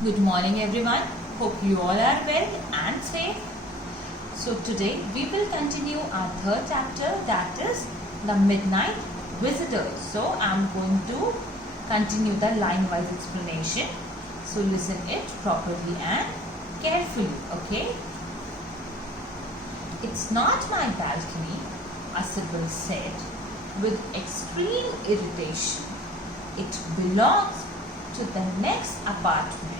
Good morning everyone. Hope you all are well and safe. So today we will continue our third chapter, that is the Midnight Visitors. So I am going to continue the line wise explanation. So listen it properly and carefully, okay? It's not my balcony, Asabel said with extreme irritation. It belongs to the next apartment.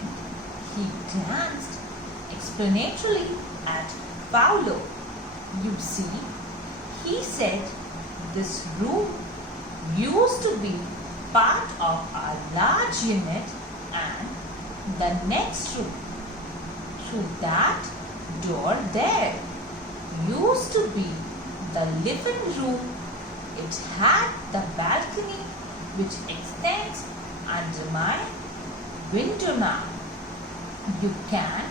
He glanced explanatorily at Paolo. You see, he said, this room used to be part of our large unit and the next room, through that door there, used to be the living room. It had the balcony which extends under my window now. You can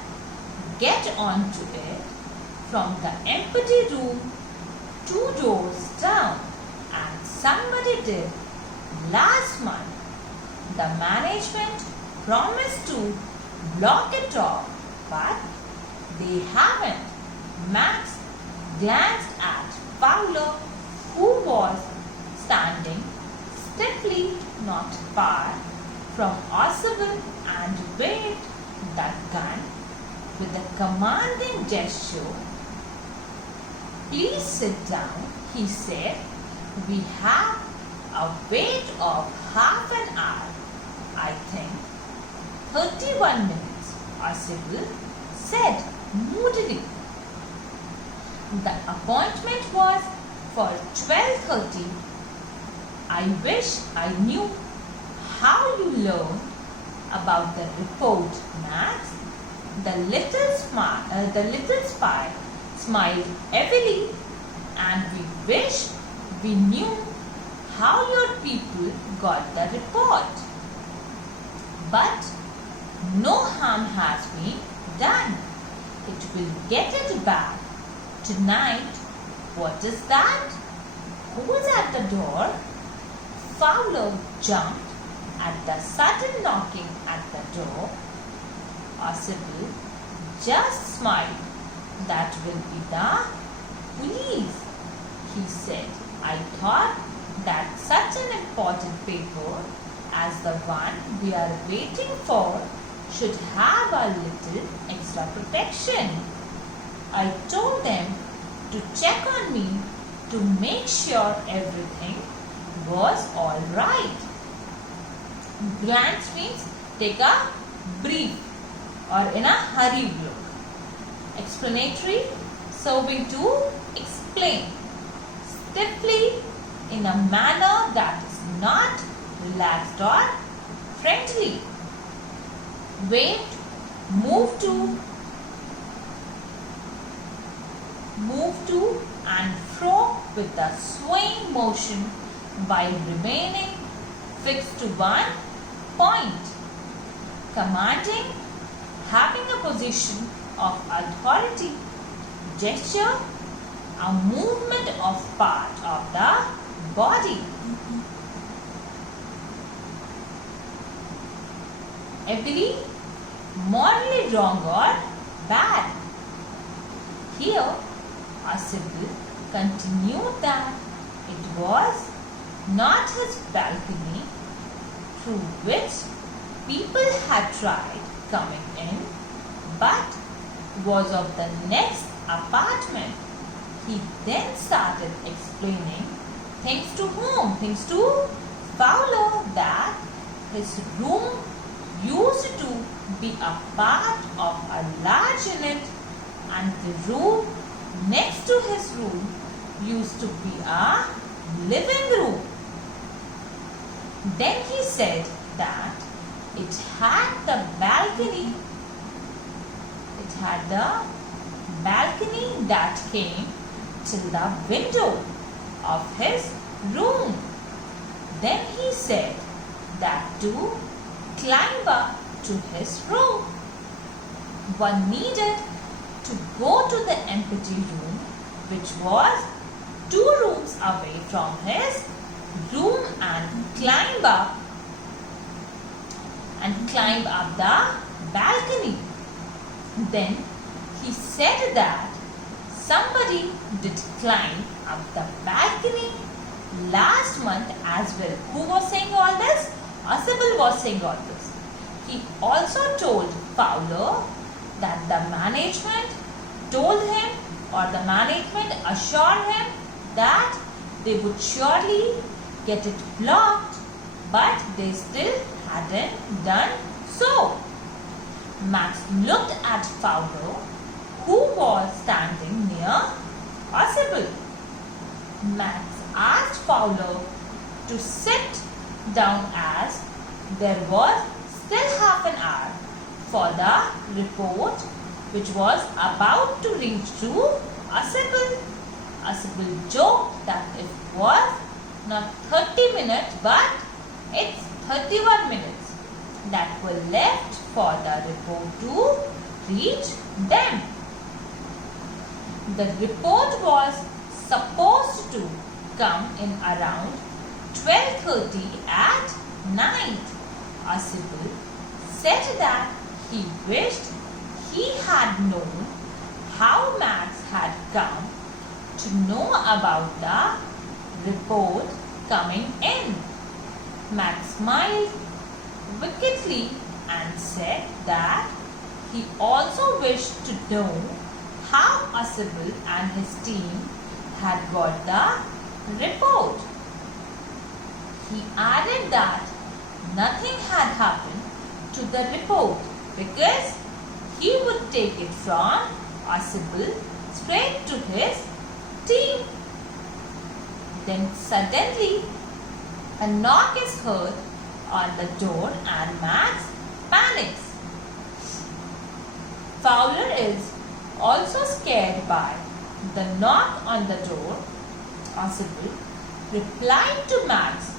get onto it from the empty room 2 doors down, and somebody did last month. The management promised to block it off, but they haven't. Max glanced at Paolo, who was standing stiffly not far from Oswald, and waved the gun with a commanding gesture. Please sit down, he said. We have a wait of half an hour, I think. 31 minutes, Oswald said moodily. The appointment was for 12:30. I wish I knew how you learned about the report, Max. The little spy smiled heavily, and we wish we knew how your people got the report. But no harm has been done. It will get it back tonight. What is that? Who's at the door? Fowler jumped at the sudden knocking at the door. Oswald just smiled. That will be the police, he said. I thought that such an important paper as the one we are waiting for should have a little extra protection. I told them to check on me to make sure everything was all right. Glance means take a brief or in a hurried look. Explanatory, serving to explain. Stiffly, in a manner that is not relaxed or friendly. Waved, move to and fro with a swaying motion while remaining fixed to one point. Commanding, having a position of authority. Gesture, a movement of part of the body. Ability, morally wrong or bad. Here, Oswald continued that it was not his balcony through which people had tried coming in, but was of the next apartment. He then started explaining things to whom? Things to Fowler, that his room used to be a part of a large unit and the room next to his room used to be a living room. Then he said that it had the balcony that came till the window of his room. Then he said that to climb up to his room, one needed to go to the empty room, which was 2 rooms away from his room, and climb up the balcony. Then he said that somebody did climb up the balcony last month as well. Who was saying all this? Asibel was saying all this. He also told Fowler that the management told him, or the management assured him, that they would surely get it blocked, but they still hadn't done so. Max looked at Fowler, who was standing near Asibel. Max asked Fowler to sit down as there was still half an hour for the report, which was about to reach to Asibel. Asibel joked that it was not 30 minutes but it's 31 minutes that were left for the report to reach them. The report was supposed to come in around 12:30 at night. Asibel said that he wished he had known how Max had come to know about the report coming in. Max smiled wickedly and said that he also wished to know how Asibel and his team had got the report. He added that nothing had happened to the report because he would take it from Asibel straight to his team. Then suddenly a knock is heard on the door and Max panics. Fowler is also scared by the knock on the door. Asibel replied to Max's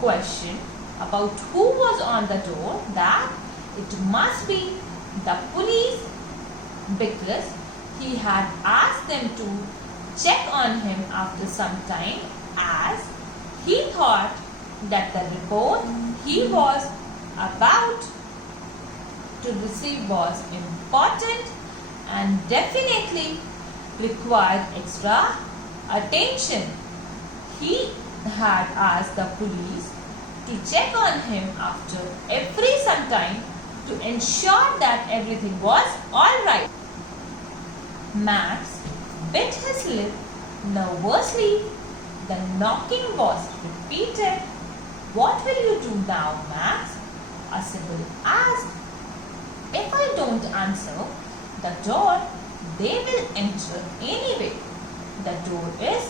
question about who was on the door that it must be the police because he had asked them to check on him after some time as he thought that the report he was about to receive was important and definitely required extra attention. He had asked the police to check on him after every some time to ensure that everything was alright. Max bit his lip nervously. The knocking was repeated. "What will you do now, Max?" Asibel asked. "If I don't answer the door, they will enter anyway. The door is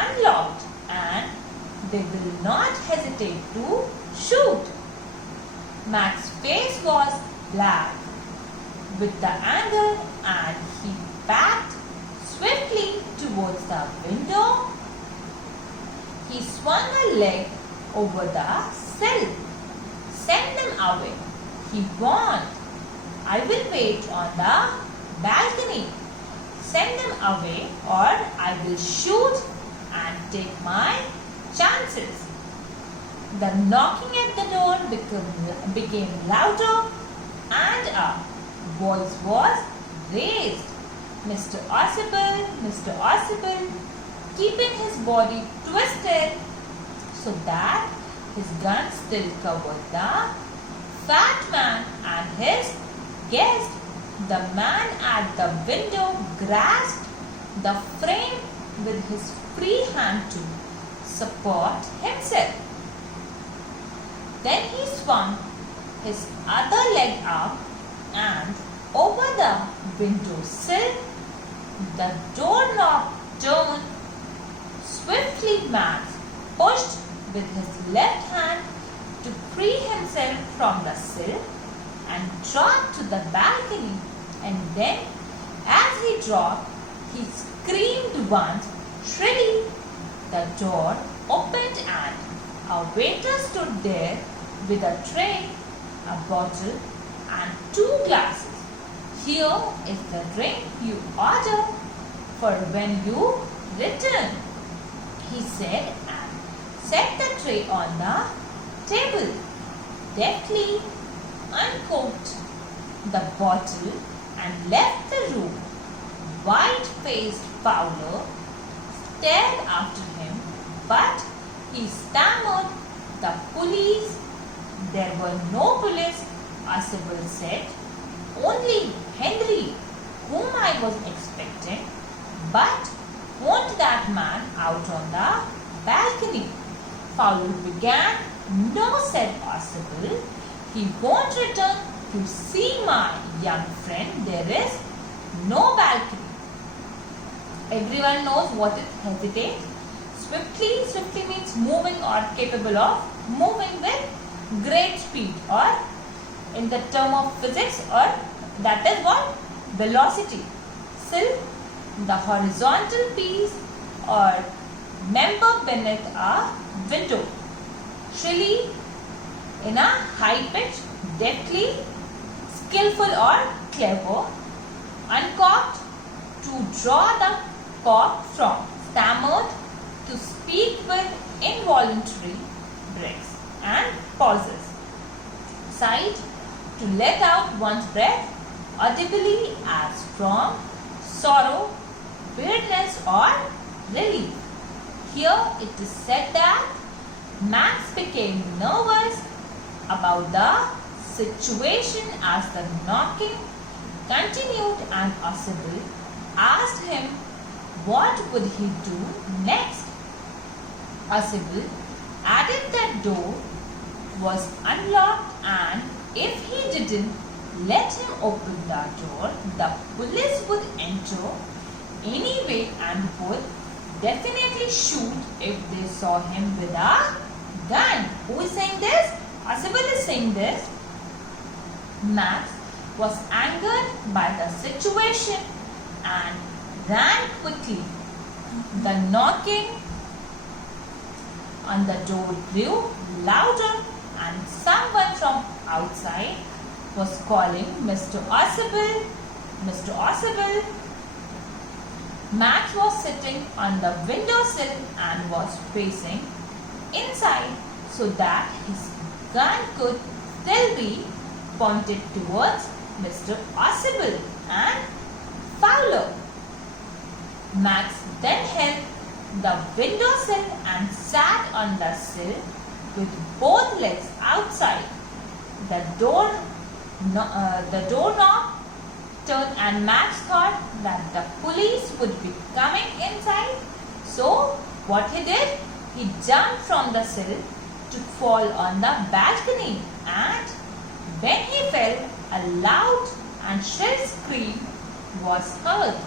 unlocked and they will not hesitate to shoot." Max's face was black with the anger and he backed swiftly towards the window. He swung a leg over the sill. "Send them away," he warned. "I will wait on the balcony. Send them away or I will shoot and take my chances." The knocking at the door became louder and a voice was raised. Mr. Asibel, keeping his body twisted so that his gun still covered the fat man and his guest. The man at the window grasped the frame with his free hand to support himself. Then he swung his other leg up and over the window sill. The doorknob turned. Swiftly Max pushed with his left hand to free himself from the sill and dropped to the balcony. And then, as he dropped, he screamed once shrilly. The door opened and a waiter stood there with a tray, a bottle and 2 glasses. "Here is the drink you order for when you return," he said and set the tray on the table. Deftly uncorked the bottle and left the room. White-faced Fowler stared after him, but he stammered, "The police." "There were no police," Archibald said. "Only Henry, whom I was expecting." "But won't that man out on the balcony?" Fowler began. "No," said Archibald. "He won't return to see my young friend. There is no balcony." Everyone knows what is hesitate. Swiftly. Swiftly means moving or capable of moving with great speed, or in the term of physics, or that is what? Velocity. Sill, the horizontal piece or member beneath a window. Shrilly, in a high pitch, deftly, skillful or clever. Uncorked, to draw the cork from. Stammered, to speak with involuntary breaks and pauses. Sighed, to let out one's breath audibly as from sorrow, weirdness or relief. Here it is said that Max became nervous about the situation as the knocking continued, and Archibald asked him what would he do next. Archibald added that door was unlocked, and if he didn't let him open the door, the police would enter anyway and would definitely shoot if they saw him with a gun. Who is saying this? Archibald is saying this. Max was angered by the situation and ran quickly. The knocking on the door grew louder, and someone from outside was calling, "Mr. Archibald, Mr. Archibald." Max was sitting on the windowsill and was facing inside so that his gun could still be pointed towards Mr. Archibald and Fowler. Max then held the windowsill and sat on the sill with both legs outside. The doorknob turned, and Max thought that the police would be coming inside. So what he did? He jumped from the sill to fall on the balcony, and when he fell, a loud and shrill scream was heard.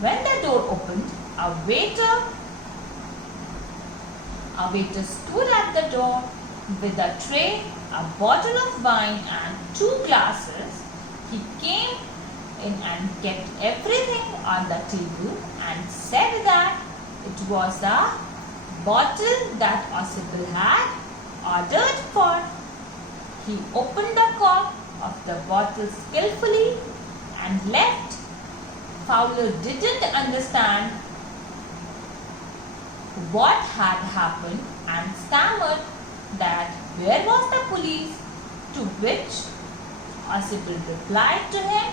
When the door opened, a waiter stood at the door with a tray, a bottle of wine and 2 glasses. He came in and kept everything on the table and said that it was the bottle that Archibald had ordered for. He opened the cork of the bottle skillfully and left. Fowler didn't understand what had happened and stammered that where was the police, to which Archibald replied to him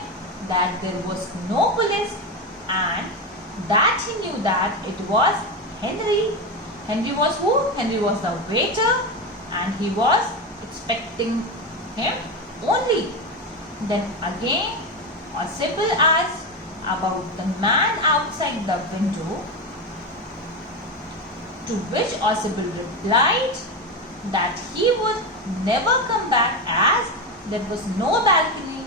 that there was no police and that he knew that it was Henry. Henry was who? Henry was the waiter, and he was expecting him only. Then again Archibald asked about the man outside the window, to which Archibald replied that he would never come back as there was no balcony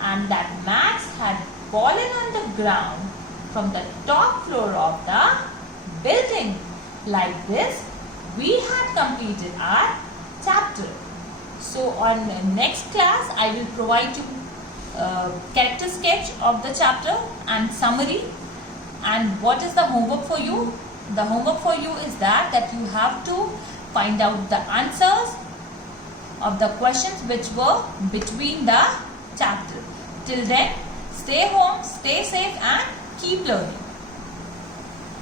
and that Max had fallen on the ground from the top floor of the building. Like this, we had completed our chapter. So on the next class, I will provide you character sketch of the chapter and summary. And what is the homework for you? The homework for you is that you have to find out the answers of the questions which were between the chapter. Till then, stay home, stay safe and keep learning.